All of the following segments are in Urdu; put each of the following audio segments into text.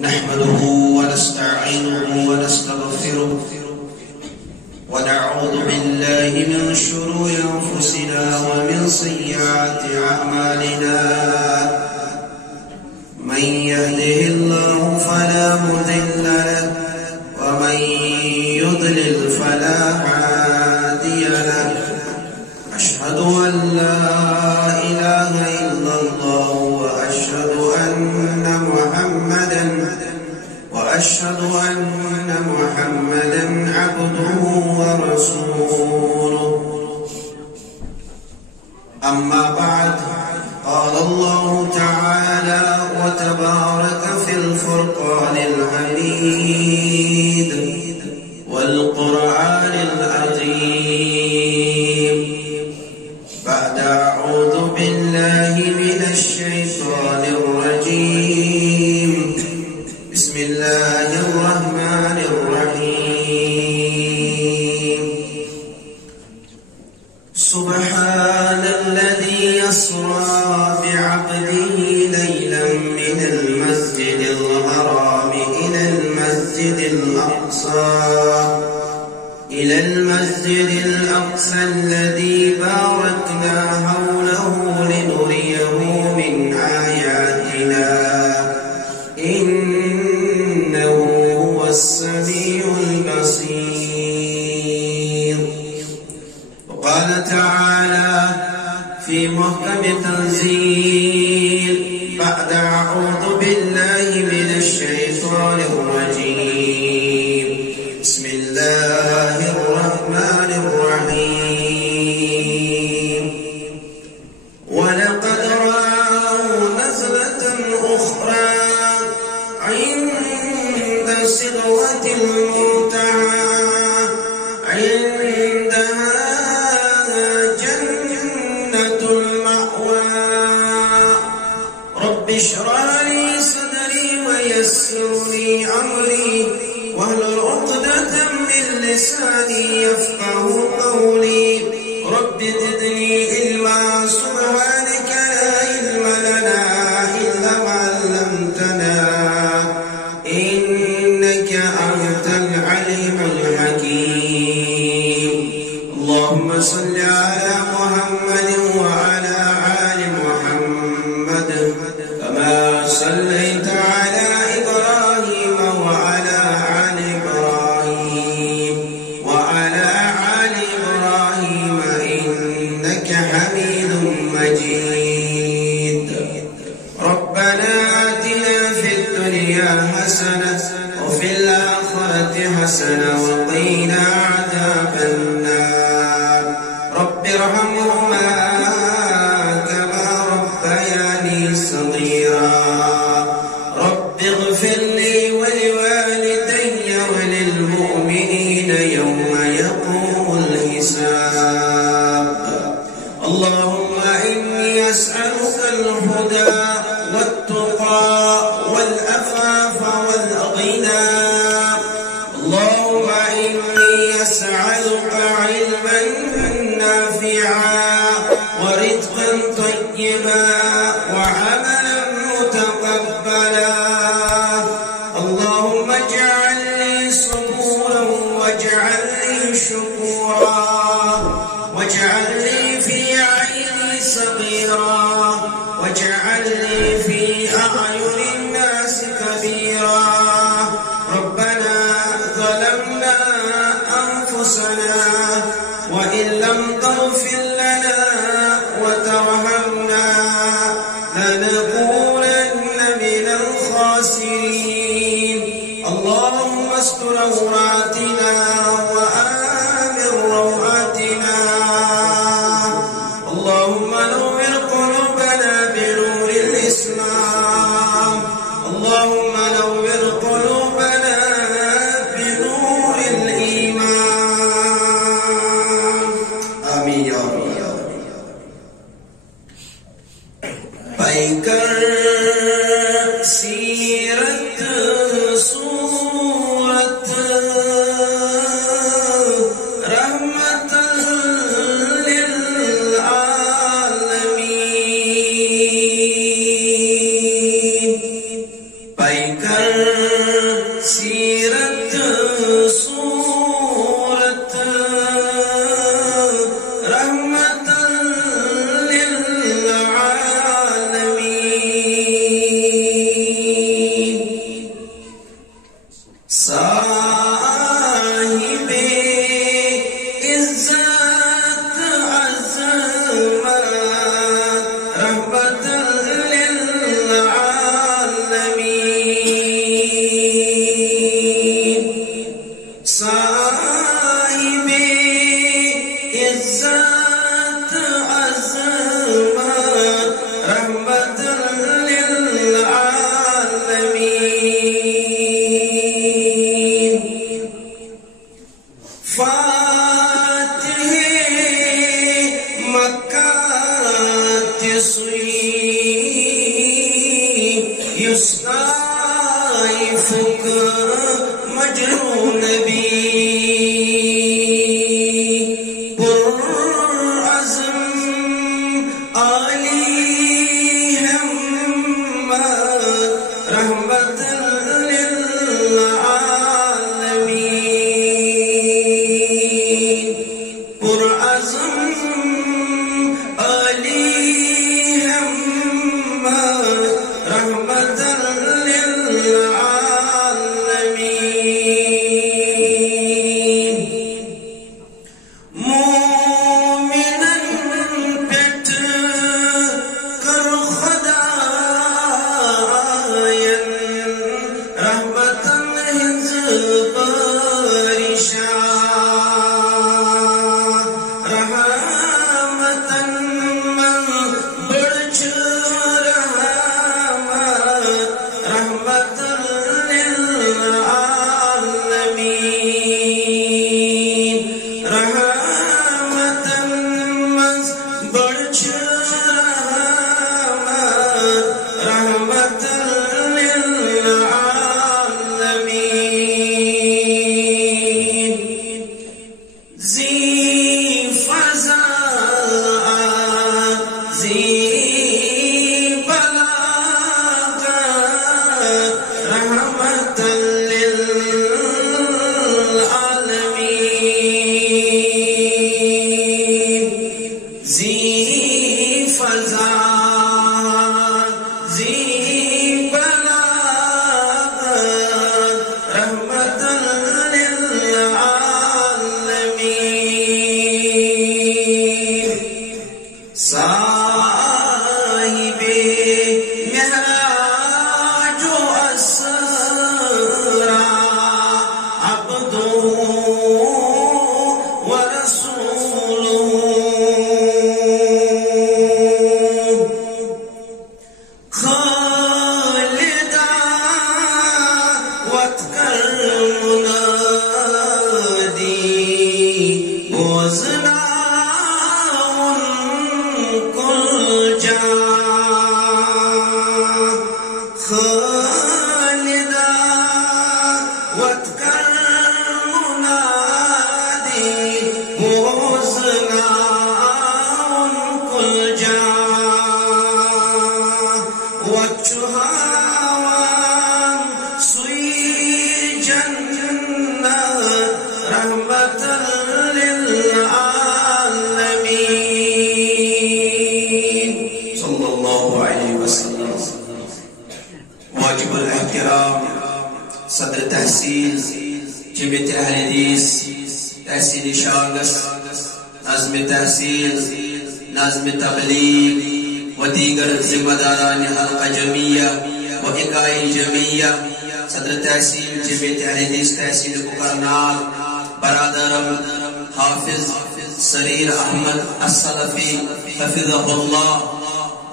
نحمده ونستعينه ونستغفره ونعوذ بالله من شرور أنفسنا ومن سيئات أعمالنا من يهده الله فلا مضل له ومن يضلل فلا هادي له أشهد أن لا إله إلا الله وأشهد أن محمدا عبده ورسوله أما بعد قال الله تعالى وتبارك في الفرقان الحميد والقرآن العظيم بعد أعوذ بالله من الشيطان الرجيم بسم الله الرحمن الرحيم سبحان الذي يسرى بعبده ليلا من المسجد الحرام إلى المسجد الأقصى الذي باركنا حوله لنريه من آياتنا إنه هو السميع البصير. وقال تعالى في محكم تنزيل بعد أعوذ بالله من الشيطان الرجيم بسم الله الرحمن الرحيم ولقد رآه نزلة أخرى عند سدرة المنتهى عندها جنة المأوى رب اشرح لي صدري ويسر لي أمري واحلل عقدة من لساني يفقه قولي رب زدني علما سبحانك لا علم لنا إلا ما علمتنا إنك أنت العليم الحكيم. اللهم صل على محمد وعلى آل محمد كما صليت على إبراهيم وعلى آل إبراهيم وعلى آل إبراهيم إنك حميد مجيد. ربنا آتنا في الدنيا حسنة وفي الآخرة حسنة وقنا عذاب النار. رب ارحمهما كما ربياني صغيرا. رب اغفر لي ولوالدي وللمؤمنين يوم يقوم الحساب. اللهم إني أسألك الهدى والتقى والعفاف والغنى. اللهم إني أسألك علما نافعا ورزقا طيبا وعملا متقبلا. اللهم اجعل لي صبورا واجعل لي شكورا واجعل لي في عيني صغيرا واجعل لي في أعين الناس كبيرا. ربنا ظلمنا أنفسنا وإن لم تغفر لنا وترحمنا لنكونن من الخاسرين. اللهم استر عوراتنا وآمن روعاتنا. اللهم نور قلوبنا بنور الإسلام. اللهم نور قلوبنا بنور الإيمان. آمين يا رب. پیکر سیرت صورت رحمت للعالمین پیکر يستعيفك مجنون نبي برعزم عليهم رحمة للعالمين برعزم عليهم رحمة للعالمين مؤمنا بتكر خدايا رحمة حزب رشاد رحمة من برج رحمة للعالمين رحمة من برج رحمة للعالمين زي فزاء زي بلاغة رحمة للعالمين زي فزاء زي بلاغة رحمة للعالمين صاحب مهراج أسرى عبده ورسوله خالدا واتقر منادي وزنا كل جان خالدا واتقر منادي وزنا كل جان وجهان سوي جنة رحمة للعالمين صلى الله عليه وسلم واجب الاحترام صدر تحصيل جمعية أهل الحديث تحصيل شاغس نظم تحصيل نظم تبلیغ و دیگر ذمہ داران حلقہ جمعیہ و اکائی جمعیہ صدر تحصیل جمعیت اہل حدیث تحصیل کوکرنال برادرم حافظ سریر احمد السلفی حفظہ اللہ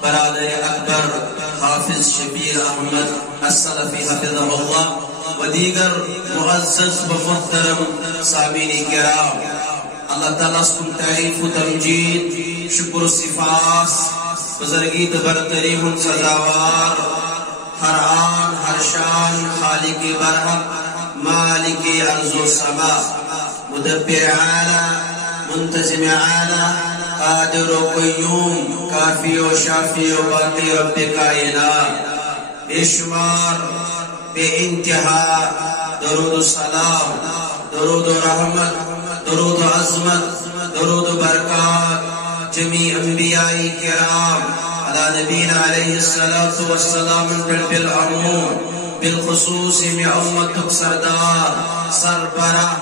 برادر اکبر حافظ شبیر احمد السلفی حفظہ اللہ و دیگر معزز و محترم سامعین کرام اللہ تعالیٰ سن تعریف و تمجید شکر و صفات بزرگی برتری ہم سزاوار ہر آن ہر شان خالق برحق مالک ارض و سما مدبر اعلی منتظم اعلی قادر و قیوم کافی و شافی و باقی رب کائنات بے شمار بے انتہا درود و سلام درود و رحمت درود و عظمت درود و برکات جميع انبیاء کرام على نبینا علیہ الصلاة والسلام بالعموم بالخصوص میں امتک سردار سربراہ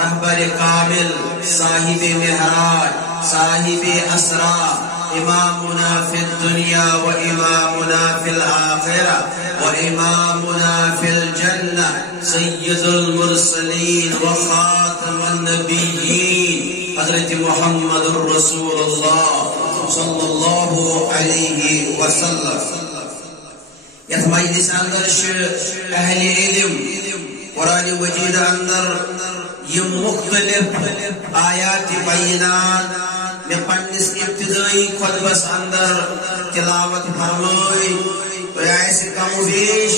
رہبر کامل صاحب مہراج صاحب اسرا امامنا فی الدنیا و امامنا فی الآخرہ و امامنا فی الجنہ سید المرسلین و خاتم النبیین حضرت محمد الرسول اللہ صلی اللہ علیہ وسلم یت مجلس اندر اہل علم قرآن مجید اندر یہ مختلف آیات بینات میں پنس ابتدائی خطبس اندر تلاوت فرمائی و ایسے کم و بیش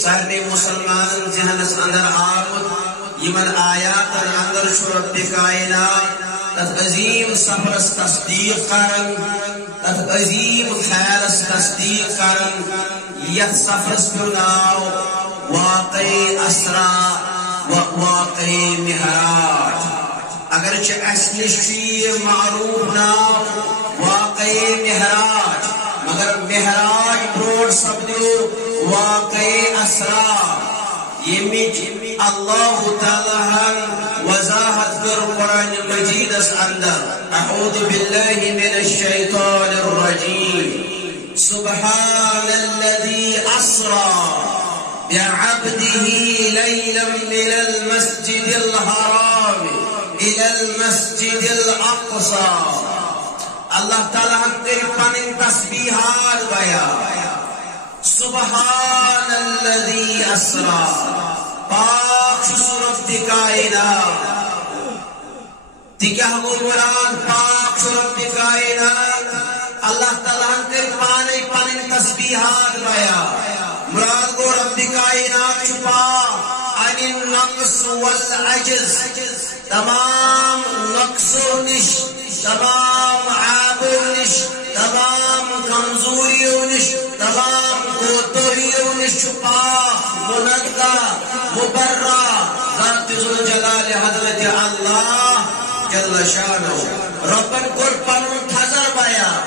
سارے مسلمان ذہنس اندر آمد یمن آیات اندر رب کائنات تت عظیم سفرس تصدیق کرن تت عظیم خیالس تصدیق کرن یت سفرس پر ناو واقعی اسرا و واقعی معراج اگرچہ اصلی معروف ناو واقعی معراج مگر معراج بروڑ سپدیو واقعی اسرا یمچ اللہ تعالی وضاحت کر قرآن مجید اندر اعوذ باللہ من الشیطان الرجیم سبحان الذي اسرا بعبده ليلا من المسجد الحرام الى المسجد الاقصى اللہ تعالی کے پن تسبیحات بیان سبحان الذي اسرا پاک رب کائنات کیا ہو مراد پاک رب کائنات اللہ تعالیٰ کے پانے پانے تسبیحات بیان مراد کو رب کائنات چھپا عن النقص والعجز تمام نقص و نش تمام عیب و نش تمام کمزوری و نش تمام کوتاہی و نش چھپا منقع مبرہ ذات ذوالجلال حضرت اللہ جل شانہ ربن کل پنن تھزر بیان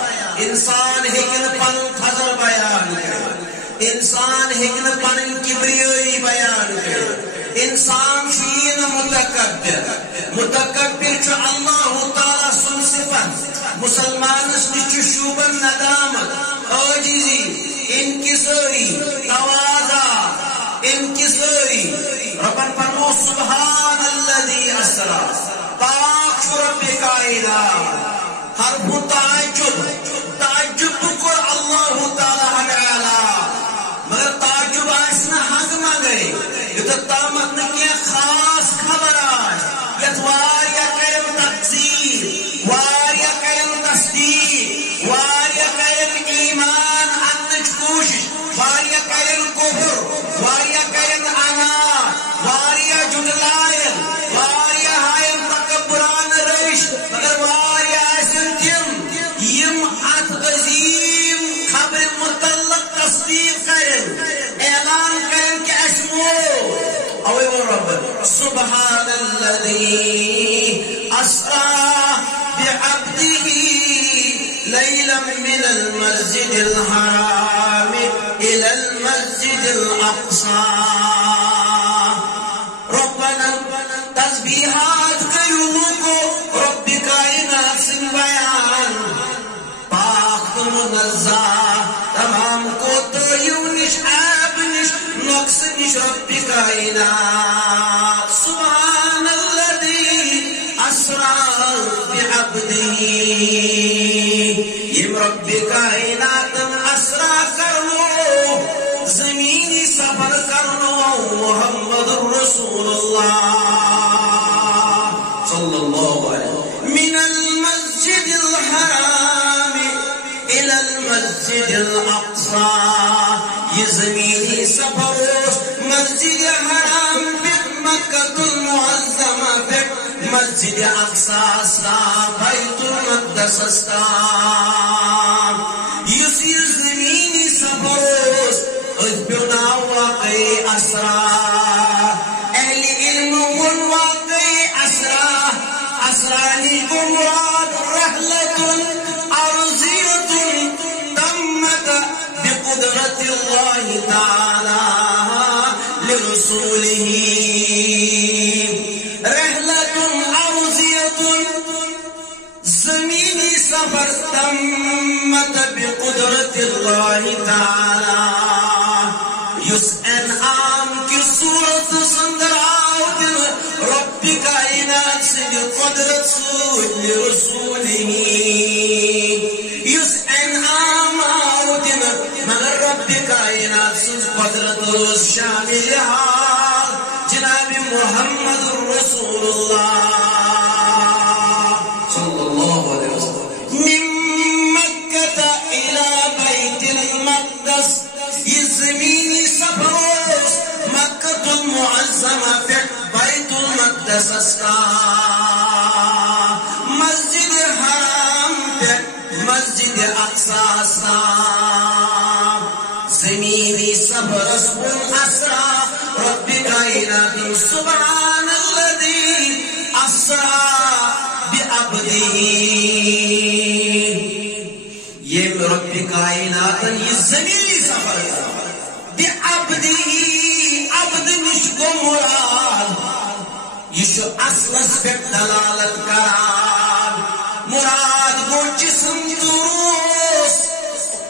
انسان ہکن پنن تھزر بیان کرے انسان ہکن پنن کبریائی بیان کرے انسان فین متکبر چھ اللہ تعالی سن صفت مسلمان نچ شوبن ندامت عاجزی انکساری تواضع انکساری ربن فرمو سبحان الذي اسرا پاک رب کائنات حرف تعجب کر اللہ تعالی مگر تعجب آسنا حق مگئے یہ تامت نکی خاص خبر آج یت واریا کرم تقصیر واریا کرم تصدیق واریا کرم ایمان انج کوشش واریا کرم کفر واریا کرم عناد واریا جدلائل واریا ہائم تکبران رش مگر واریا ایسن تم یم ات عظیم خبر متعلق تصدیق کرن اعلان کرن کہ اسمو اوے وہ رب سبحان الذي اسرا بعبده ليلا من المسجد الحرام الى المسجد الاقصى ربنا تسبیحات کیوں کو رب کائنات سن بیان پاک منزہ تمام کو تو یونش عیب نش نقص نش رب کائنات سبحان الذي اسرا بعبده یم رب کائنات اسرا کرنو زمینی سفر کرنو محمد رسول اللہ صلی اللہ علیہ وسلم من المسجد الحرام الى المسجد الاقصى یہ زمینی سفر مسجد حرام بک مکہ المعظمہ بک مسجد اقصى بیت المقدس اس زمینی سفر اذبنا واقعی اسرا اہل علم من واقعی اسرا اسرانی کو مراد رحلت عرضیت تمت بقدرت اللہ تعالی لرسوله رحلت عرضیت زمینی سفر تمت بقدرت اللہ تعالی یس انعام کی صورت سندر آدن رب کائنات سے قدرت سوچ لرسوله یس انعام آدن مگر رب کائنات سے قدرت شامل حال جناب محمد رسول اللہ صلی اللہ علیہ وسلم من مکہ الى بیت المقدس یہ اعظم پہ بیت المقدس کا مسجد حرام پہ مسجد اقصی کا زمینی سفرس کن اسرا رب کائنات سبحان الذی اسرا بعبده یہ رب کائنات یہ زمینی سفر بعبده عبد نش کو مراد یہ اصلس پہ دلالت کران مراد گو جسم دروس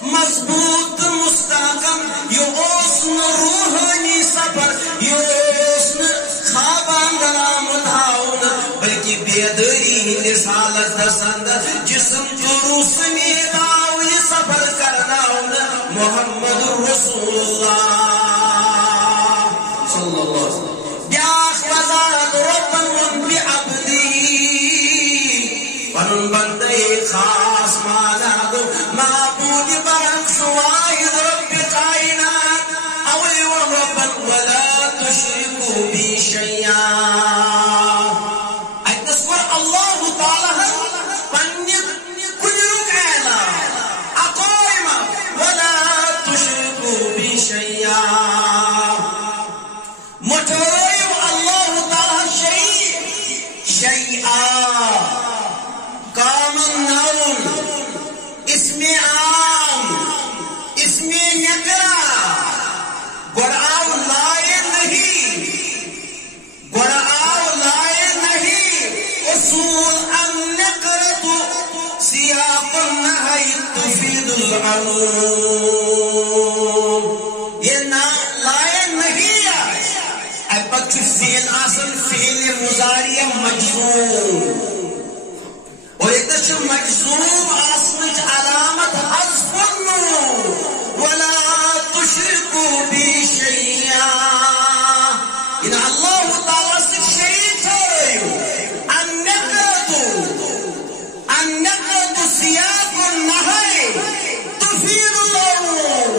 مضبوط مستحکم یہ روحانی سفر یہ خوابان درامد ہاؤن بلکہ بیداری ہندس حالت دسند جسم دروس میداؤ یہ سفر کرنا محمد رسول اللہ صلی اللہ علیہ وسلم بیاخ وزارت ربن بعبدی ونن بندے خاص مانا دو معبود برکس واحد رب کائنات اولی وربن ولا تشرکو بی شیئا اتنسور اللہ تعالی پنیت کجرک اعلان اقائم ولا تشرکو بی شیئا مٹھوئیو اللہ تعالی شیئا کامن نون اسم عام اسم نکرہ گڑآو لائے نہیں اصول النکرۃ سیاق النہی تفید العموم یہ لائے نہیں ابت فعل آسن فعل مضارع مجزوم اور ادھر مجزوم آسمت علامت حذف النون ولا تشرکو بی شیئا ان اللہ تعالی سے شریک ہے النکرۃ سیاق النہی تفید العموم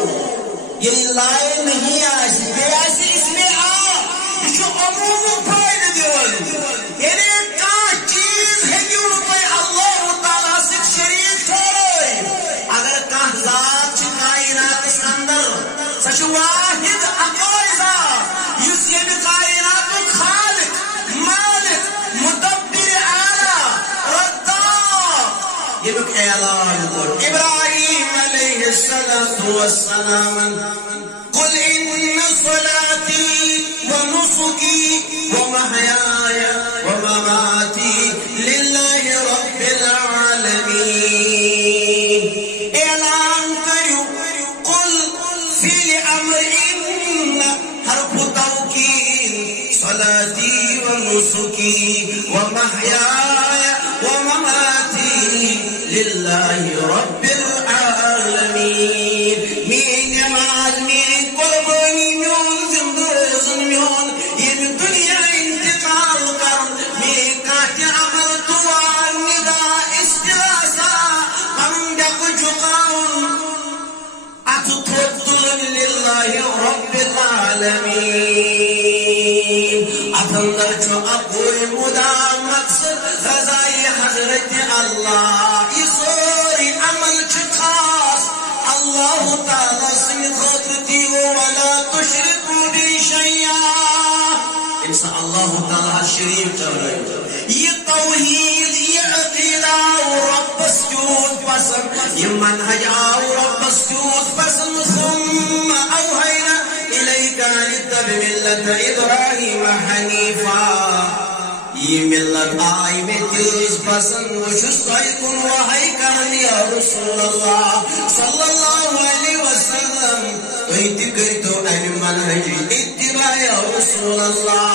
یہ لائے نہیں آج بیاسی اس میں یہ عموم فائدہ دیول یعنی کان چیز ہے کہ اللہ تعالی سے شریک ہے اگر کان ذات کائنات اندر سچ واحد اقوی ذات یس یہ کائنات خالق مالک مدبر اعلی رزاق یہ اعلان ابراہیم علیہ السلام قل ان صلاتي ونسكي ومحياي ومماتي لله رب العالمين اعلان کرو قل في الامر ان حرف توكيد صلاتي ونسكي ومحياي ومماتي لله رب العالمين من نماز من قرباني من زندوزن من یم دنیا انتقال کر میں کاٹ عمل دعا ندا استغاثہ ہم ڈک جھکاؤن اتتبدل للہ رب العالمین اتندر چھو اقوی مدام مقصد رضائی حضرت اللہ اسوری عمل چھ خاص اللہ تعالی سنی خاطر دیو ولا تشرکو بی شیئا انسان اللہ تعالی شریف کر رہے یہ توحید یہ عقیدہ رب سجود پسند یہ منہج رب سجود پسند ثم اوحینا الیک ان اتبع ملت ابراہیم حنیفا یہ ملت آئی میں تیز پسند وشس کن وحی کرنی یا رسول اللہ صلی اللہ علیہ وسلم تو اتکر تو اہل منہج اتباع یا رسول اللہ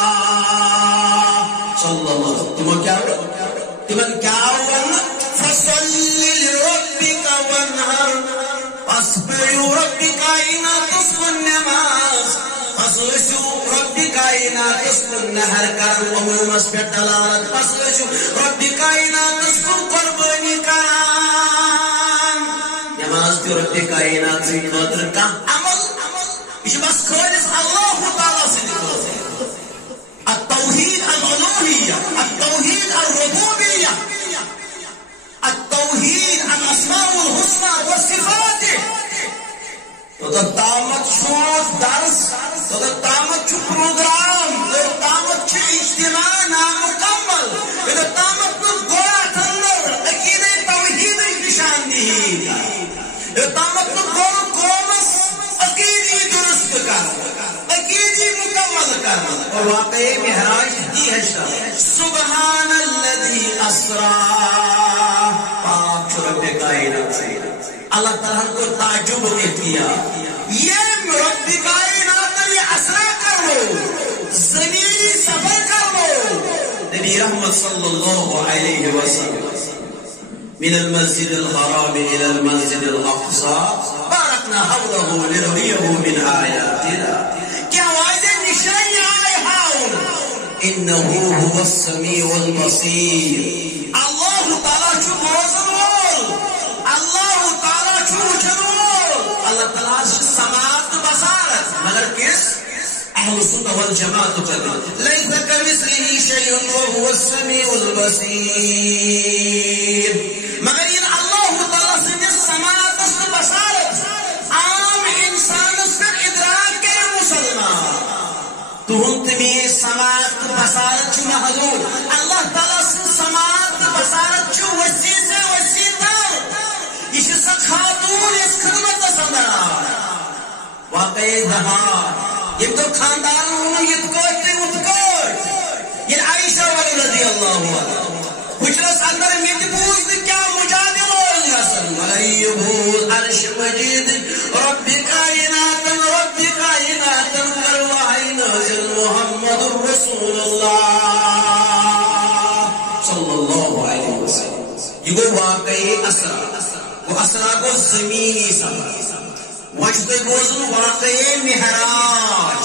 صلی اللہ علیہ وسلم تمہیں کیا ہو؟ تمہیں کیا ہوگا؟ فَصَلِّ لِرَبِّكَ وَانْحَرْ فَاصْبِرُ رَبِّكَ کائنات اس کو نماز فَصَلِّ رَبِّكَ کائنات اس کو نہر کر عموم اس پر دلالت فَصَلِّ رَبِّكَ کائنات اس کو قربانی کران نماز کی رب کائنات سے خاطر کا عمل یہ بس خالص اللہ تعالی سے نکلتے التوحيد الألوهية، التوحيد الربوبية، التوحيد الأسماء الحسنى والصفات. توتامت شوز درس، توتامت شو پروگرام، توتامت شو اجتماع نامکمل، توتامت نو گوڑا تندر عقیدہ توحید نشان دی، توتامت نو گوڑا قومس عقیدی درست کر، عقیدی مکمل کر. اور واقعی معراج کی ہے سبحان الذی اسرا، پاک رب کائنات سے اللہ تعالیٰ کو تعجب کیا، یہ رب کائنات یہ اسرا کر لو، زمینی سفر کر لو. نبی رحمت صلی اللہ علیہ وسلم من المسجد الحرام الى المسجد الاقصى بارکنا حوله لنريه من آیاتنا. کیا واضح نشانی آئے ہاؤں انه هو السمیع البصیر. اللہ تعالیٰ چھو بوزن وول، اللہ تعالیٰ چھو جنول، اللہ تعالیٰ چھو سماعت بصارت. مگر کس؟ اہل السنة والجماعت قدر لیس کمثلہ شیء وهو السمیع البصیر. مگر ان اللہ تعالیٰ سے سماعت بصارت عام انسان سے ادراک کے مسلمان تو ہم تمہیں سماعت بصارت چھو محضور. اللہ تعالیٰ سے سماعت بصارت چھو وسیع سے وسیع تر. یہ سا خاتون اس خدمت سندرہ واقعی دہار یہ تو خاندان انہوں یہ کوئی اتکوئی یہ عائشہ والی رضی اللہ عنہ حجرس اندر میتبوز کیا مجادل ہوئی حسن وَلَيْبُوز عرش مجید رب کائنات کروائی نازل محمد رسول اللہ صلی اللہ علیہ وسلم. یہ وہ واقعی اسرا، وہ اسرا کو زمینی سفر. وجد بوزن واقعی محراج،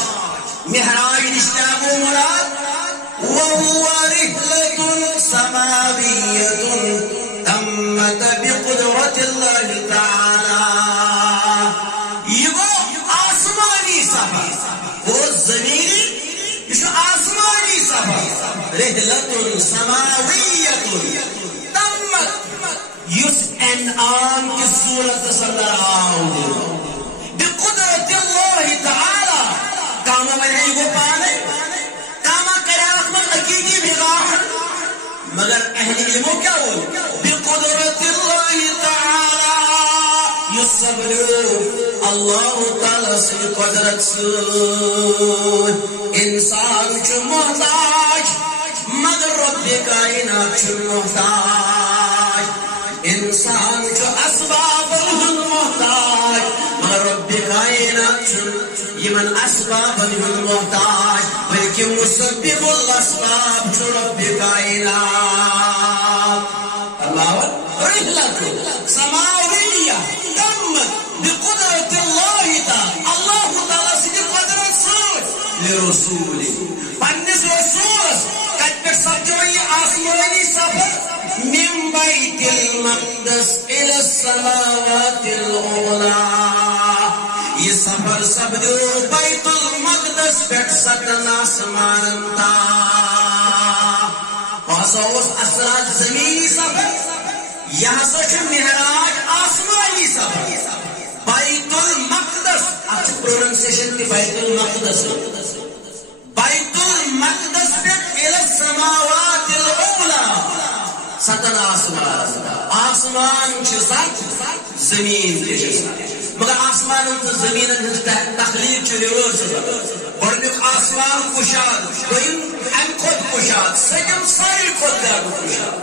محراج نشتاب مراد وهو رحلة سماوية تمت بقدرة الله تعالى. یہ آسمانی سفر، وہ زمینی یہ آسمانی سفر. رحلة سماوية تمت یس انعام کی صورت صدر آؤ بقدرت اللہ تعالی. کاما بنائی وہ پانے کاما کرا احمد عقیدی بغاہ. مگر اہل علموں کیا ہو بقدرت اللہ تعالی یصبر اللہ تعالی سے قدرت سے. انسان چو محتاج مگر رب کائنات چو محتاج. انسان جو اسباب المحتاج مگر رب کائنات یمن اسباب المحتاج بلکہ مسبب الاسباب جو رب کائنات. اللہ رحلت سماویہ تمت بقدرت اللہ تعالی. اللہ تعالی سے قدرت سوچ لرسول پنس رسول کت پر سبجو یہ آسمانی سفر من بیت المقدس الى السماوات العلا. یہ سفر سبجو بیت المقدس بیٹ سکن آسمان تا. واسوس اسرات زمینی سفر، یہاں سچ محراج آسمانی سفر. بیت المقدس اچھ پروننسیشن کی بیت المقدس، بیت المقدس بیٹ الى السماوات العلا. ستن آسمان، آسمان چھ سات زمین چھ سات. مگر آسمان تو زمین تخلیق چھ ریورس. گۄڈنیُک آسمان کشاد، دوٚیِم امہِ کھۄتہٕ کشاد، سٔتِم ساروی کھۄتہٕ زیادٕ کشاد.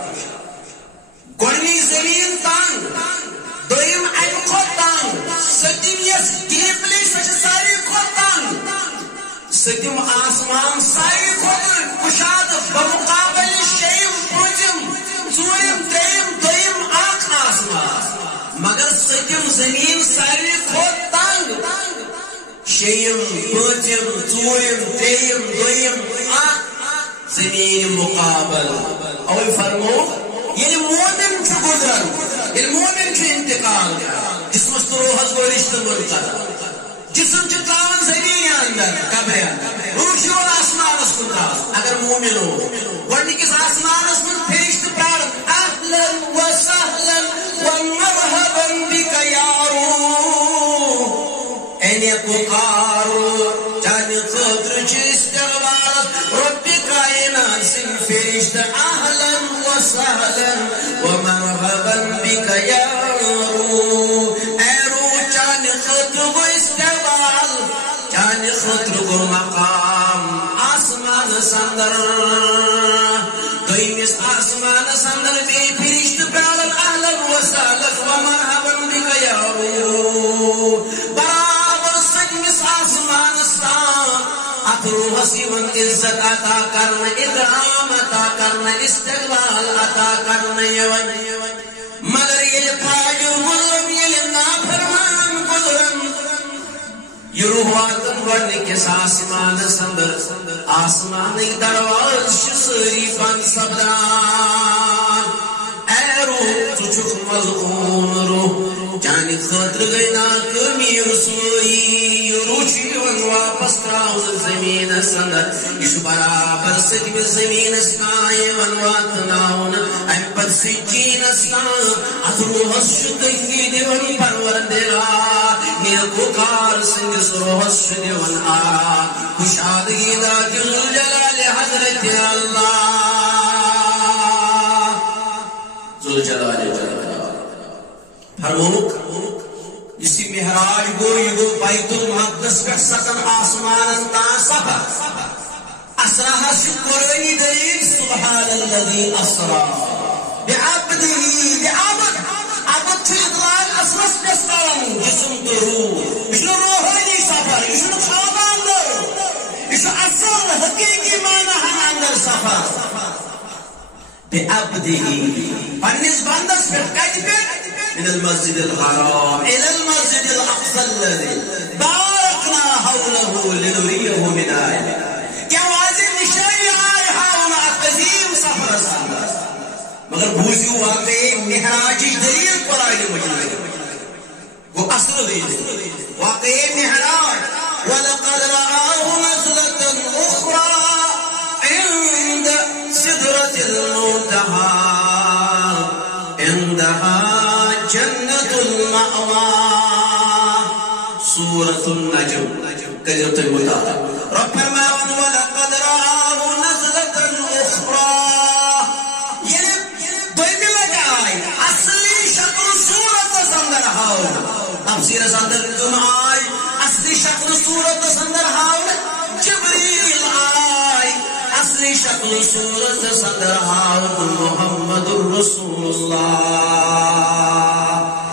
گۄڈنِچ زمین تنگ، دوٚیِم امہِ کھۄتہٕ تنگ، سٔتِم یۄس ڈیٖپلی سۄ چھِ ساروی کھۄتہٕ تنگ. سٔتِم آسمان ساروی کھۄتہٕ کشاد بمقابل شیٚیِم پوٗنٛژِم ژوٗرِم ترٛیٚیِم دوٚیِم اکھ آسمان. مگر سٔتِم زمین ساروی کھۄتہٕ تنگ. شیٚیِم پوٗنٛژِم ژوٗرِم ترٛیٚیِم دوٚیِم اکھ زمین مقابل. اوے فرمو ییٚلہِ مومن چھُ گُزران، ییٚلہِ مومن چھُ انتقال کران، جسمس تہٕ روحس گوٚو رشتہٕ منقطع. جسم چھُ تراوان زمین اندر قبرِ اندر، روح چھُ یِوان آسمانس کُن تراوان. اگر مومن آسمان اسمن فرشت پرار اهلا وسهلا ومرحبا بك يا روح اینی پکارو جانی خطر چی استقبال رب کائنات سن فرشت اهلا وسهلا ومرحبا بك يا روح اے روح جانی خطر کو استقبال جانی خطر کو مقام آسمان سندر دویمس آسمان سندر بی فرشت پرار اهلا وسهلا ومرحبا بك يا روح روح سیون عزت عطا کرنا اکرام عطا کرنا استقبال عطا کرنا مگر یہ فاجر مظلم یہ نافرمان گزرن یہ روح واتن ورنی کس آسمان سندر آسمان درواز شسری بند سبدان اے روح تجھک ملعون روح جانی خطر گئی ناکمی رسوئی روچیون واپس تراؤز زمین سندر اس برابر سجم زمین سکائے ونواتناؤن ام پر سجین سکائے اتروح شدنگی دیون پروردگا میر پکار سنگ سروح شدیون آرا خوشادگی دا جل جلال حضرت اللہ ذل جلال فرموک اسی محراج گو یہ گو بیت المقدس پر ستن آسمان تا سفر اسرہ سے قرآنی دلیل سبحان الذي اسرا بعبده بعبد عبد چھو اطلاق اسرس پسکارن جسم تو روح اشنو روحانی سفر اشنو خوابان در اشنو اصل حقیقی معنی ہم اندر سفر بعبده پنیز بندس پر کج پر من المسجد الحرام إلى المسجد الأقصى الذي باركنا حوله لنريه من آياتنا کیا واضح نشانی آئے ہاؤنا قدیم سفر سندر مگر بھوزی واقعی محراجی دلیل قرآن مجید وہ اصل دلیل واقعی محراج وَلَقَدْ رَآهُ نَزْلَةً أُخْرَى عند سدرة المنتهى عندها جنة المأوى سورة النجم كجرت المتاة رب فرماون ولقد رآه نزلة أخرى يعني دوئمی لگائی اصلی شکل صورت سندر ہاؤن تفسیر سندر کم آئی اصلی شکل صورت سندر ہاؤن جبریل آئی اصلی شکل صورت سندر ہاؤن محمد الرسول اللہ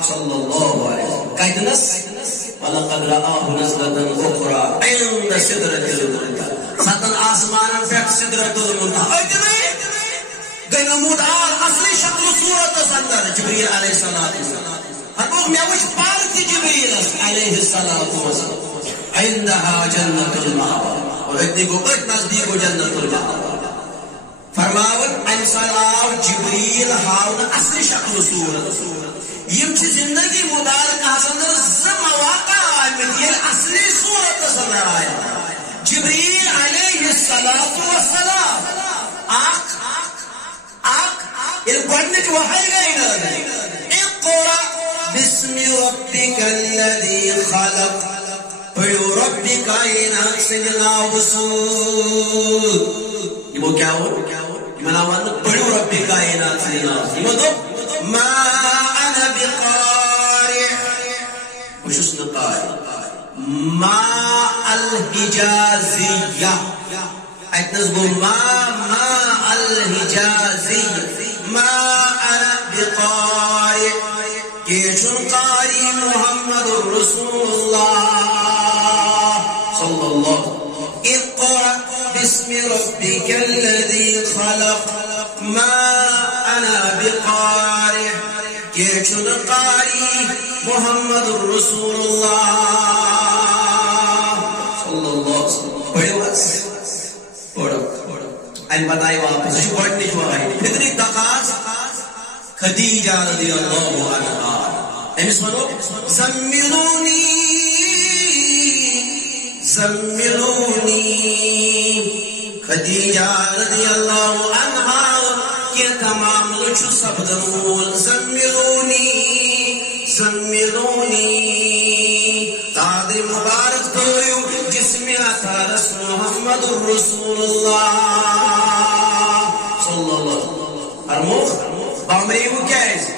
صلی اللہ علیہ وسلم قیدنس وَلَقَدْ رَآهُ نَزْلَةً أُخْرَى عِنْدَ سِدْرَةِ الْمُنْتَهَى ستن آسمانا فیق سدرة المنتهى اجمعی گئی نمود آر اصلی شکل صورت سندر جبریل علیہ السلام فرموک میوش پارتی جبریل علیہ السلام عندها جنة المأوى اور اتنی کو قد نزدیک جنة المأوى فرماون انسان آو جبریل ہاون اصلی شکل صورت یم چھ زندگی مبارک حسندر زم واقع آئیت یہ اصلی صورت سندر آیا جبریل علیہ السلام آق یہ پڑھنے کی وحی گئی نا اقرأ بسم ربک الذی خلق پڑھو رب کائنات سجنا وصول یہ وہ کیا ہو یہ مناوان پڑھو رب کائنات سجنا وصول یہ تو ما انا بقارئ وش اسم قارئ ما الحجازیہ ایت نظبو ما الحجازیہ ما انا بقارئ کیچن قاری محمد الرسول اللہ صلی اللہ اقرأ بسم ربك الذي خلق ما انا بقارئ کیچن قاری محمد الرسول اللہ صلی اللہ علیہ وسلم پڑھو بس پڑھو این بتائی واپس جو پڑھنے جو آئی اتنی تقاض خدیجہ رضی اللہ عنہ امس منو زملونی خدیجہ رضی اللہ عنہا کہ تمام لچ سبدنول زملونی قادر مبارک تویو جسم اتارس محمد رسول اللہ صلی اللہ ارموخ بامریو کیس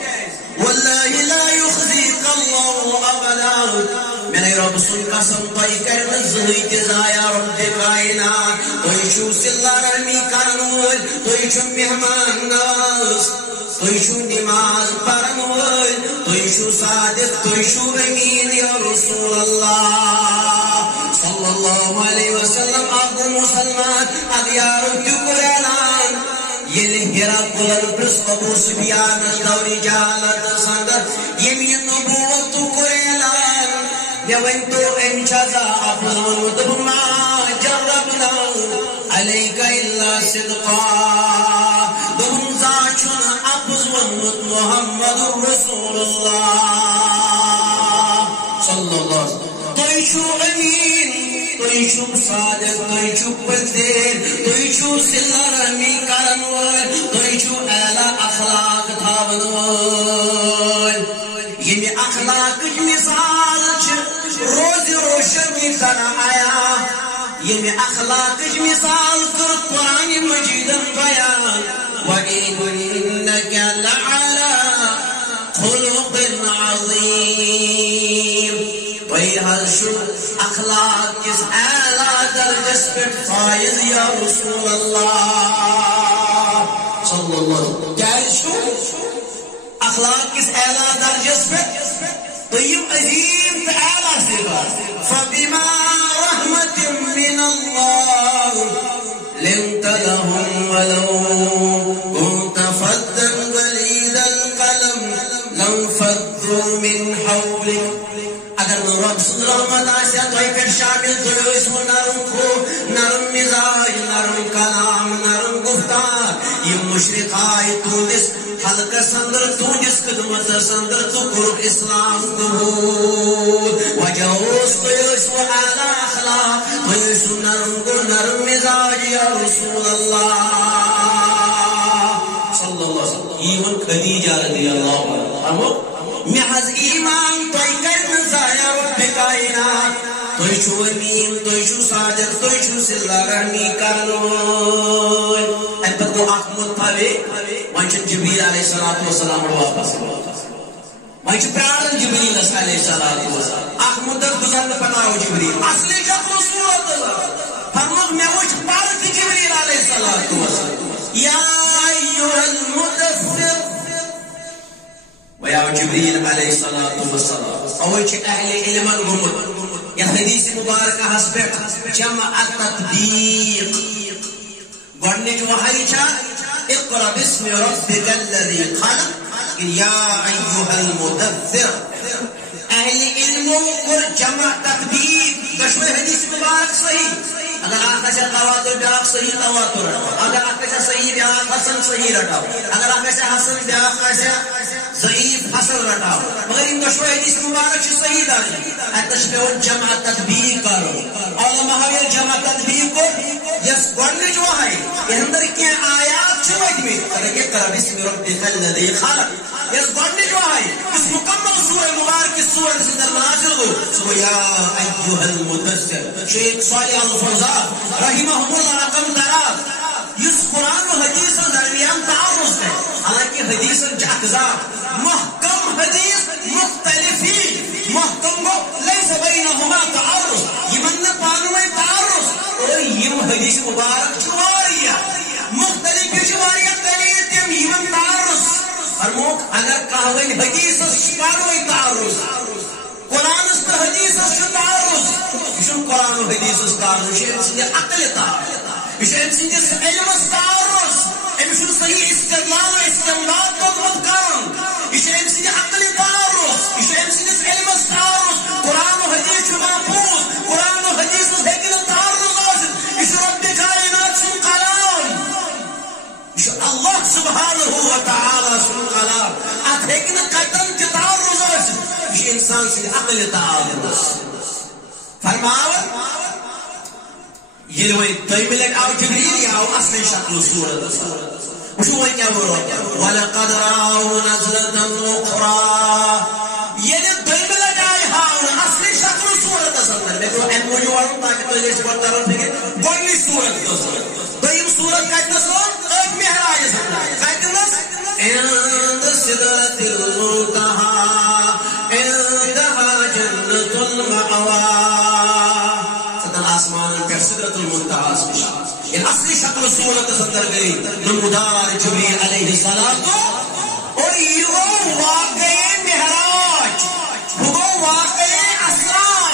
واللہ لا يخزيك الله ابدا میرے رب سن قسم تائی کرن زہیت زایا رب کائنات توی چھو سلہ رحمی کرنول توی چھو مہمان ناس توی چھو نماز پرنول توی چھو صادق توی چھو امین یا رسول اللہ صلی اللہ علیہ وسلم آپ مسلمان اغیار تکر اعلان یہ ہیرا قلن پرس ابو سفیان دوری جہالت سنگت یمین نبوت تکر اعلان یوین تو انچازا افضل دبما جربنا علیک الا صدقا دبم زاچن افضل محمد رسول اللہ صلی اللہ علیہ وسلم توی چھو امین توی چھو صادق توی چھو پدیر توی چھو سلہ رحمی کرنول توی چھو اعلی اخلاق تھاونول یہ اخلاق مثال روز روشن کی طرح آیا یہ اخلاق مثال کر قرآن مجید بیان وَإِنَّكَ لَعَلَىٰ خُلُقٍ عَظِيمٍ وہی حضر اخلاق کس اعلیٰ درجس پر فائز یا رسول اللہ صلی اللہ علیہ وسلم کیا شو اخلاق کس اعلیٰ درجس پر طيب عظيم تعالى صفات فبما رحمة من الله لنت لهم ولو كنت فظا غليظ القلم لانفضوا من حولك اگر رب سن رحمت آسیا تو پھر شامل تو اس نرم کو نرم مزاج نرم کلام نرم گفتار یہ مشرقائے تونس حلقہ سندر تونس خدمت سندر تو قرب اسلام قبول وجہ اس تو اس و اعلی اخلاق تو اس نرم کو نرم مزاج یا رسول اللہ صلی اللہ علیہ وسلم ایون خدیجہ رضی اللہ عنہ محض ایمان توی کرن زایا رب کائنات توی چھو امین توی چھو صادق توی چھو سلہ رحمی کرنول این پر کو احمد پھوے وانچن جبریل علیہ السلام واپس وانچن پیارن جبریل علیہ السلام احمد در گزرن پناو جبریل اصلی جب صورت فرمود میں وچ پارت جبریل علیہ السلام یا ایوہ المدفر ويا جبريل عليه الصلاة والسلام أول أهل علم الغمد يا حديث مبارك حسبك جمع التطبيق قرنك وحيشا اقرأ باسم ربك الذي خلق يا أيها المدثر أهل علم قر جمع تطبيق كشوي حديث مبارك صحيح اگر آپ سے تواتر بیاق صحیح تواتر رکھو اگر آپ سے صحیح بیاق حسن صحیح رکھو اگر آپ سے حسن بیاق سے ضعیف حسن رکھو مگر ان دشوی حدیث مبارک سے صحیح داری اتشبہ جمع تطبیق کرو علماء یہ جمع تطبیق کو یس گوڑنے جو ہے یہ اندر کی آیات چھوٹ میں اگر یہ کرا بسم ربک الذی خلق یس گوڑنے جو ہے اس مکمل سورہ مبارک کی سورہ سے در نازل ہو سو یا ایوہ المدثر شیخ صالح الفوزان رحمهم اللہ رقم دراز اس قرآن و حدیث درمیان تعارض ہے حالانکہ حدیث اجزاء محکم حدیث مختلفی محکم کو لیس بینہما تعارض یہ من پانوے تعارض اور یہ حدیث مبارک چواریہ مختلف چواریہ قلیتیم یہ من تعارض فرموک اگر کہوئی حدیث پانوے تعارض قرآن اس پر حدیث اس پر تعارض شن قرآن و حدیث اس تعارض شن سنجھے عقل تعارض شن سنجھے علم اس تعارض شن صحیح استدلال و استنباط کو مدکان شن سنجھے عقل تعارض شن سنجھے علم اس تعارض قرآن و حدیث محفوظ قرآن و حدیث اس حکل تعارض آسد شن رب کائنات سن کلام شن اللہ سبحانہ وتعالی سن کلام ات حکل قدم کی تعارض آسد انسان سے عقل تعارض فرماؤ یہ وہی دویمہ لٹہِ آو جبریل یہ آو اصلی شکل صورت وچھو وۄنۍ کیٛاہ ووٚن وَلَقَدْ رَآهُ نَزْلَةً أُخْرَى ییٚلہِ دویمہ لٹہِ آیہِ ہاونہٕ اصلی شکل صورتس اندر مےٚ گوٚو اَمہِ موٗجوٗب وَنُن تاکہِ تُہۍ گٔژھِو گۄڈٕ ترُن فِکر گۄڈنِچ صورت کۄس ٲس دوٚیِم صورت کتنس ٲس أتھۍ مہراجس اندر کتنس عند سدرة المنتهى عندها جنة المأوى آسمان پہ سدرۃ المنتہا یہ اصلی شکل صورت اندر گئی نمودار جبریل علیہ السلام کو اور یہ وہ واقعی معراج وہ واقعی اسراء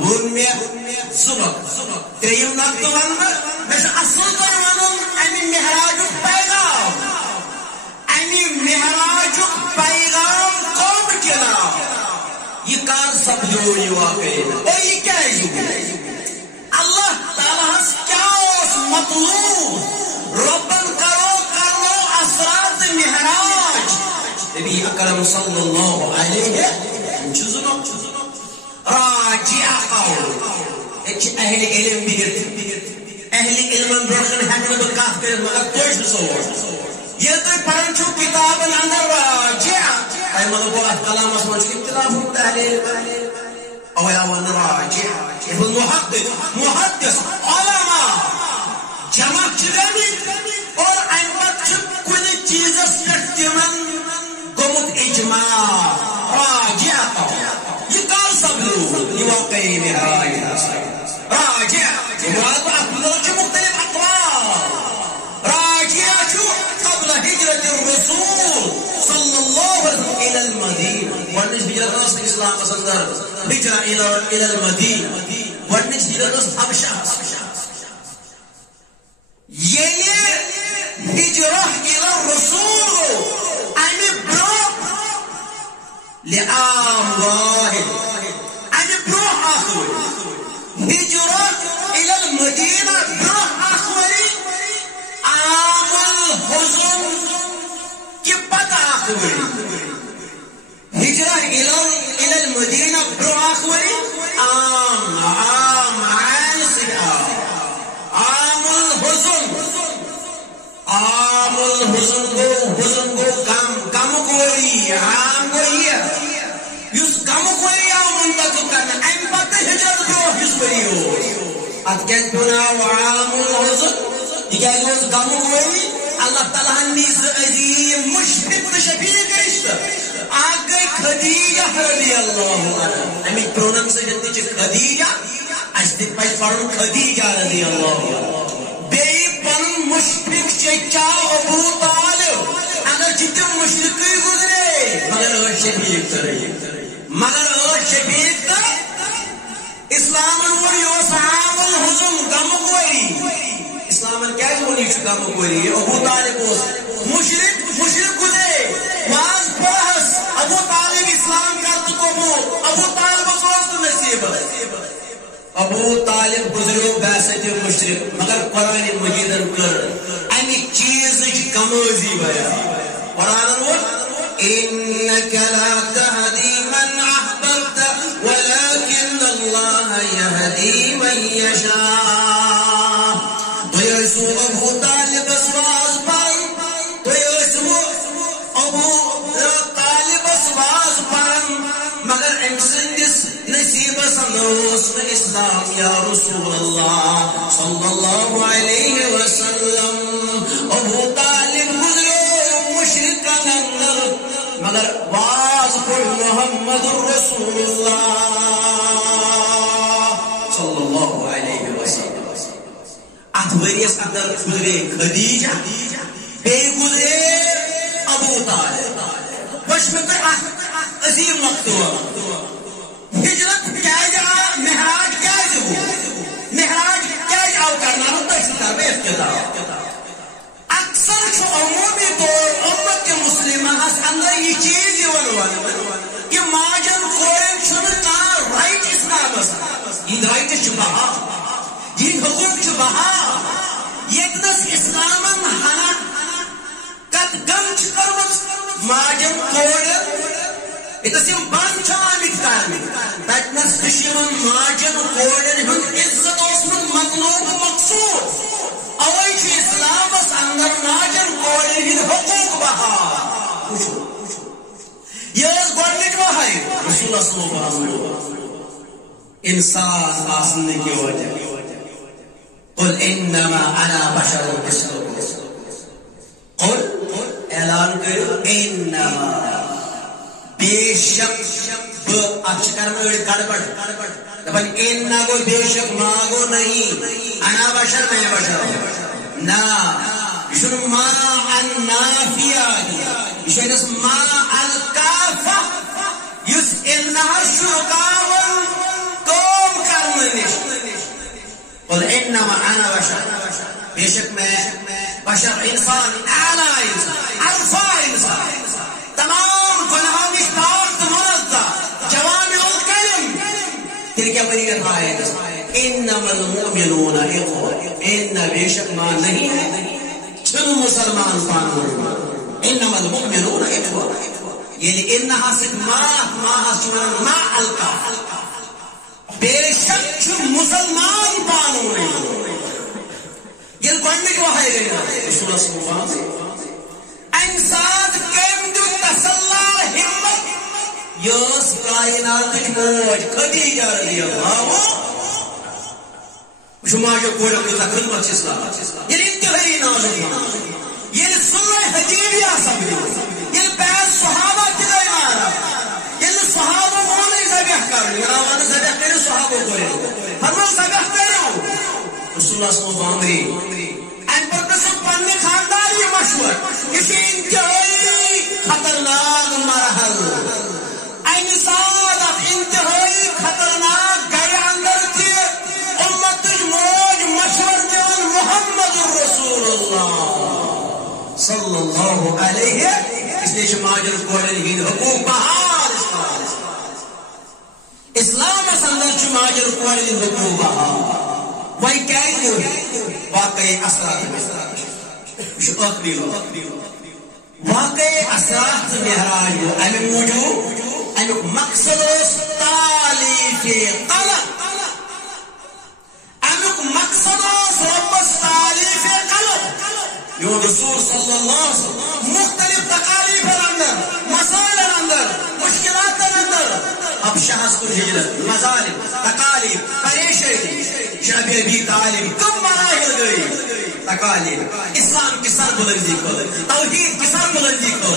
وہ میں صبح تریم نقط ون میں اصل تو ونن امی معراج پیغام امی معراج پیغام قوم کنا یہ کار سپدو یہ واقعی اور یہ کیا ہے اللہ تعالیٰ کیا مطلوب ربن کرو اسرات معراج نبی اکرم صلی اللہ علیہ وسلم راجع قول اہل علم بگرت اہل علم برخن حکم بکاف کرن مگر کوئی سوچ یہ تو پڑھن چھو کتاب اندر راجع اے مگر وہ کلام اسمن چھو کتاب تحلیل او یا ون راجع محدث علماء جمع چھ اور امت کن چیزس پہ گومت اجماع راجع یہ کال سپدو یہ واقعی معراج راجع مراد اقوال مختلف اقوال راجع قبل ہجرت الرسول صلی اللہ علیہ وسلم الى المدینہ ونش ہجرت اسلام اندر ہجرت الى المدینہ ونش ہجرت حبشہ یہ ہجرت الى الرسول امی برو لعام واحد امی برو آخر ہجرت الى المدینہ برو آخری عام الحزن کی پتہ آخری ہجرت الى المدینہ برو آخری عام عام سکھا عام الحزن کو کم کوئی عام کوئی یس کم کوئی آو منتقل کرنا ام پتہ ہجرت برو ہس بری ہو ات کیس بناو عام الحزن یہ کیا گوز کم کوئی اللہ تعالیٰ نیز عظیم مشفق و شفیق رشتہ آگئی خدیجہ رضی اللہ عنہ امی پروننسیشن تیچ خدیجہ اشتک پائی پڑھن خدیجہ رضی اللہ عنہ بے پن مشفق چچا ابو طالب اگر چچا مشرقی گزرے مگر شفیق تر اسلام انوری و صحاب الحزم غم کوئی اسلام کیا جونی غم کوئی ابو طالب مشرق گزرے واز پاس ابو طالب اسلام کرت قبول ابو طالب دوست نصیب ابو طالب گزرو بیست مشرق مگر قرآن مجید کر امی چیز کموزی بیان قرآن وہ انك لا تهدي من احببت ولكن الله يهدي من يشاء تو يسوع ابو طالب اسواز پان تو يسوع ابو طالب اسواز پان مگر امسندس نصیب سندوس اسلام یا رسول اللہ صلی اللہ علیہ وسلم ابو طالب گزرو مشرکان اندر مگر باز پر محمد رسول اللہ صلی اللہ علیہ وسلم اتوریس اندر گزرے خدیجہ بے گزرے ابو طالب بشمت عظیم مقتول ہجرت کیا مہراج کیا آو کرنا تشکر بے افتدار اکثر عمومی طور امت کے مسلمہ اندر یہ چیز کہ ماجن کورن چھنہ کان رائٹ اسلام یہ رائٹ بہا یہ حقوق بہا یتنس اسلامن ہنا کت گم کرمت ماجن کورن اتسیم بند آمت کرنے تتنس دشمن ماجن کورن ہند عزت اوسمت مطلوب مقصود اوے اسلام اندر ماجن کورن ہند حقوق بہار یہ گۄڈنِچ وحی رسول اللہ صلی اللہ علیہ وسلم انسان آسنے کی وجہ قل انما انا بشر مثلكم قل اعلان کرو انما بے شک اچھ کرم گڑبڑ دپن ان نہ کوئی بے شک ماگو نہیں انا بشر میں بشر نا یہ ما النافیہ یہ ما الکافہ یس انہا شرکاون توم کرنش قل انما انا بشر بے شک میں بشر انسان اعلی انسان الفا انسان تمام گناہوں کی پاک منزہ جوامع الکلم پھر کیا بریت آئے انما المؤمنون اخوہ ان بے شک ماں نہیں ہے چھن مسلمان پانوں انما المؤمنون اخوہ یعنی انہا سک ماہ چمن ما الکا بے شک چھن مسلمان پانوں یہ گنڈک وحی گئی رسول اللہ صلی اللہ علیہ وسلم انسان کم دو تسلح ہمت یس کائنات موج خدیجہ رضی اللہ شماجہ کوڑا کتا خدمت اسلام یہ انتہائی نازک یہ سنہ حدیبیہ سمجھو یہ بیس صحابہ کدھے مارا یہ صحابہ مونے زبیح کرنی راوانا زبیح کرنے صحابہ کرنے ہم لوگ زبیح کرنے رسول اللہ صلی اللہ علیہ وسلم ان پر قسم پڑھنے خاندانی مشور کسی انتہائی خطرناک مرحل انسان انتہائی خطرناک گھر اندر تھی امت موج مشور جان محمد رسول اللہ صلی اللہ علیہ اس لیے شماجر کوڑن ہی حقوق بہار اسلام اندر شماجر کوڑن حقوق بہار وہی کیا واقعی اثرات واقعی اثرات مہراج امی موجود امی مقصد تعلیف قلب امی مقصد ربس تعلیف قلب یوں رسول صلی اللہ علیہ وسلم مختلف تقالیف اندر مسائل اندر مشکلات اندر اب شخص کو ہجرت مظالم تقالیف پریشانی شب ابی طالب کم مراحل گئی تقالیب اسلام کی سر بلندی کو توحید کی سر بلندی کو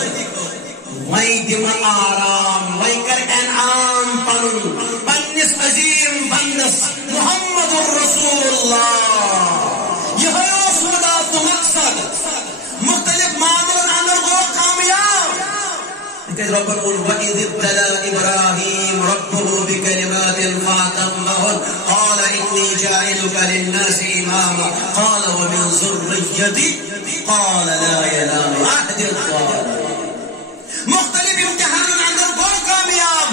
وہی دم آرام وہی کر انعام پن پنس عظیم بندس محمد الرسول اللہ یہ ہے اس مدہ تو مقصد مختلف معاملات اندر وہ کامیاب ربنا وَإِذِ ابْتَلَى إِبْرَاهِيمَ رَبُّهُ بِكَلِمَاتٍ فَأَتَمَّهُنَّ قَالَ إِنِّي جَاعِلُكَ لِلنَّاسِ إِمَامًا قَالَ وَمِنْ ذُرِّيَّتِي قَالَ لَا يَنَالُ عَهْدِي الظَّالِمِينَ مختلف امتحان اندر وہ کامیاب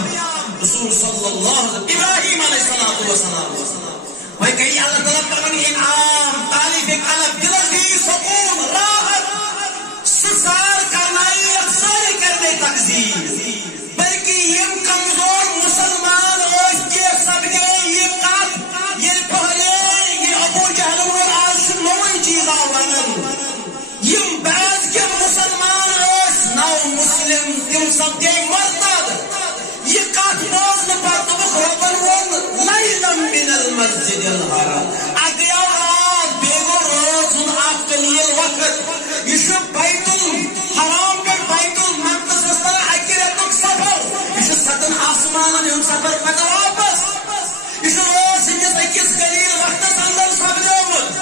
رسول صلی اللہ علیہ وسلم ابراہیم علیہ السلام وہ کہیں اللہ تعالیٰ پر انعام تعلیف قلب دلگی سکون راحت سسار کرنائی افساری کرنے تقزیر بلکہ یہ کمزور مسلمان اس کے سب کے یہ قات یہ پہلے یہ ابو جہل اور آج نوئی چیزا ونن یہ بعض کے مسلمان اس نو مسلم تم سب کے مرتد یہ قات موزن پر طبق ربن ون لیلم من المسجد الحرام اگیا رات بیگو روز ان آپ کے لیے وقت یہ بیت الحرام کا بیت المقدس استر اکیرتک سفر یہ سدن آسمان ان سفر پتہ واپس یہ روز انجز اکیس قلیل وقت اندر سبدومت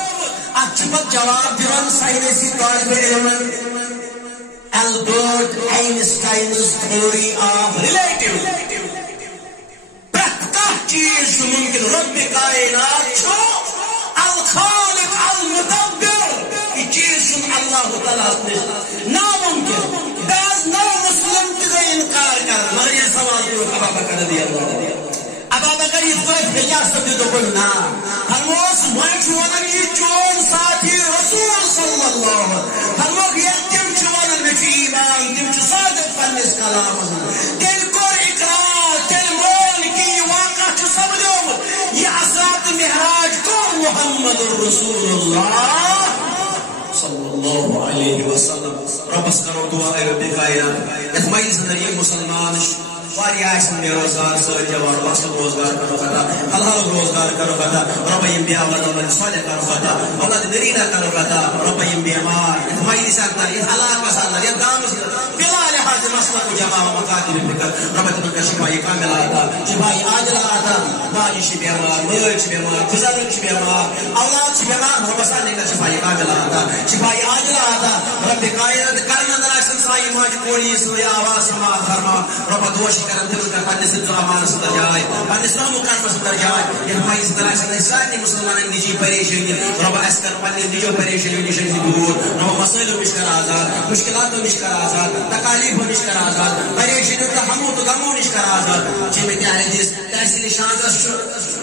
اچھبت جواب دیون سائنسی طالب علم البرٹ آئنسٹائن's theory of relativity پرتکہ چیز ممکن رب کائنات چھو الخالق المدبر یہ چیز اللہ تعالیٰ نے ناممکن بعض نو مسلم تیزے انکار کر مگر یہ سوال کو ابا بکر رضی اللہ ابا بکر یہ کوئی بھیجا سکتے تو کوئی نا ہرموس مائک ونن یہ چون ساتھی رسول صلی اللہ علیہ وسلم ہرموک یہ تم چونن میں ایمان تم چو صادق پنس کلام دل کو محمد رسول اللہ صلی اللہ علیہ وسلم. ربس کرو دعا اے رب کائنات یت مئی زندگی مسلمان بے روزگار سر جوان اصل روزگار کرو خطا حلال روزگار کرو خطا رب یم بیا اولاد صالح کرو خطا اولاد نرینا کرو خطا رب یم بیمار مئی ساتھ یہ ہلاک مسال یہ دام بلا لحاظ مسلک جماع مقاتل فکر رب تمن شفائی کامل عطا شفائی عاجل عطا باجی چھ بیمار مول چھ بیمار بزرگ چھ بیمار اولاد چھ بیمار رب صالح کا شفائی کامل عطا شفائی عاجل عطا رب کائنات کرن دراشن سائی ماج کوڑی سوی آواز سما فرما رب دوش کرم دل کر پنس امان سدر جائے پنس مقام سدر جائے یہ ہماری اس طرح سے سارے مسلمان نجی پریشانی رب اس کر پنس نجو پریشانی نشان سے دور رب مسائل مشکل آزاد مشکلات مشکل آزاد تکالیف مشکل آزاد پریشانی تو ہم تو غمو مشکل آزاد جے میں کیا حدیث تحصیل شان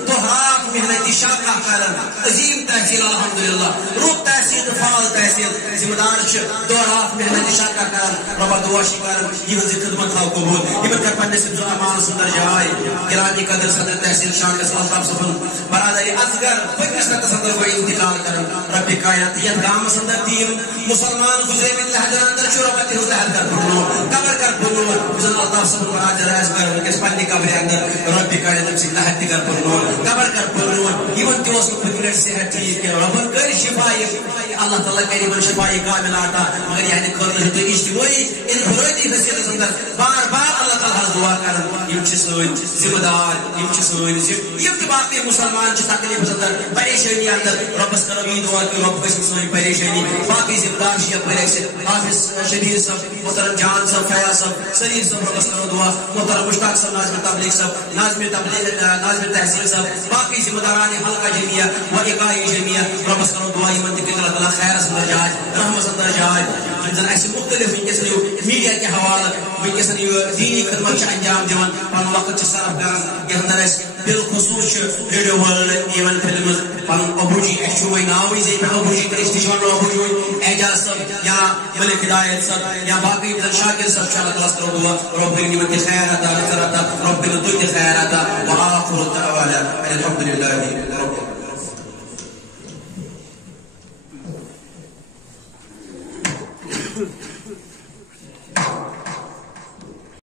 تو ہاک محنتی شاقہ کرن عظیم تحصیل الحمدللہ روح تحصیل فعال تحصیل ذمہ دار چھ دو ہاک محنتی شاقہ کرن رب دعا شکر یہ خدمت خاص قبول یہ کر پنس امان سندر جائے گرامی قدر صدر تحصیل شان کے الطاف صفن برادری اصغر فکر سے تصدر کو انتقال کرن رب کائنات یہ گام سندر تین مسلمان گزرے میں لہدر اندر شروعات ہو لہد کر بنو قبر کر بنو بزن الطاف صفن برادر اصغر کے پنی قبر اندر رب کائنات سے لہد کر بنو قبر کر بنو یہ تو اس کو فکر سے ہے ٹھیک ہے رب کر شفائی اللہ تعالی کریم شفائی کامل عطا مگر یعنی کھول تو اجتماعی انفرادی حیثیت اندر بار بار اللہ تعالی دعا کرن یم چھ سن ذمہ دار یم چھ سن یم تہ باقی مسلمان چھ تکلیف اندر پریشانی اندر ربس کرو یہ دعا کہ رب کش سن پریشانی باقی ذمہ دار چھ پریشان حافظ شبیر صاحب محترم جان صاحب فیاض صاحب سلیم صاحب ربس کرو دعا محترم مشتاق صاحب ناظم تبلیغ صاحب ناظم تحصیل صاحب باقی ذمہ داران حلقہ جمعیہ و اقائی جمعیہ ربس کرو دعا یمن تہ اللہ تعالی خیر اندر جائے رحمت اندر جائے زن اس مختلف ونکس میڈیا کے حوالہ ونکس دینی خدمت انجام دیوان پن وقت صرف کران یہ اندر اس بالخصوص ریڈیو ورلڈ ایون فلمز پن ابو جی اچھو ناوی زی پہ ابو جی کرسٹیشن ابو جی اعجاز صاحب یا ملک ہدایت صاحب یا باقی شاکر صاحب شاء اللہ تعالی کرو دعا رب نعمت خیر عطا رب نعمت خیر عطا وآخر الدعوانا الحمد لله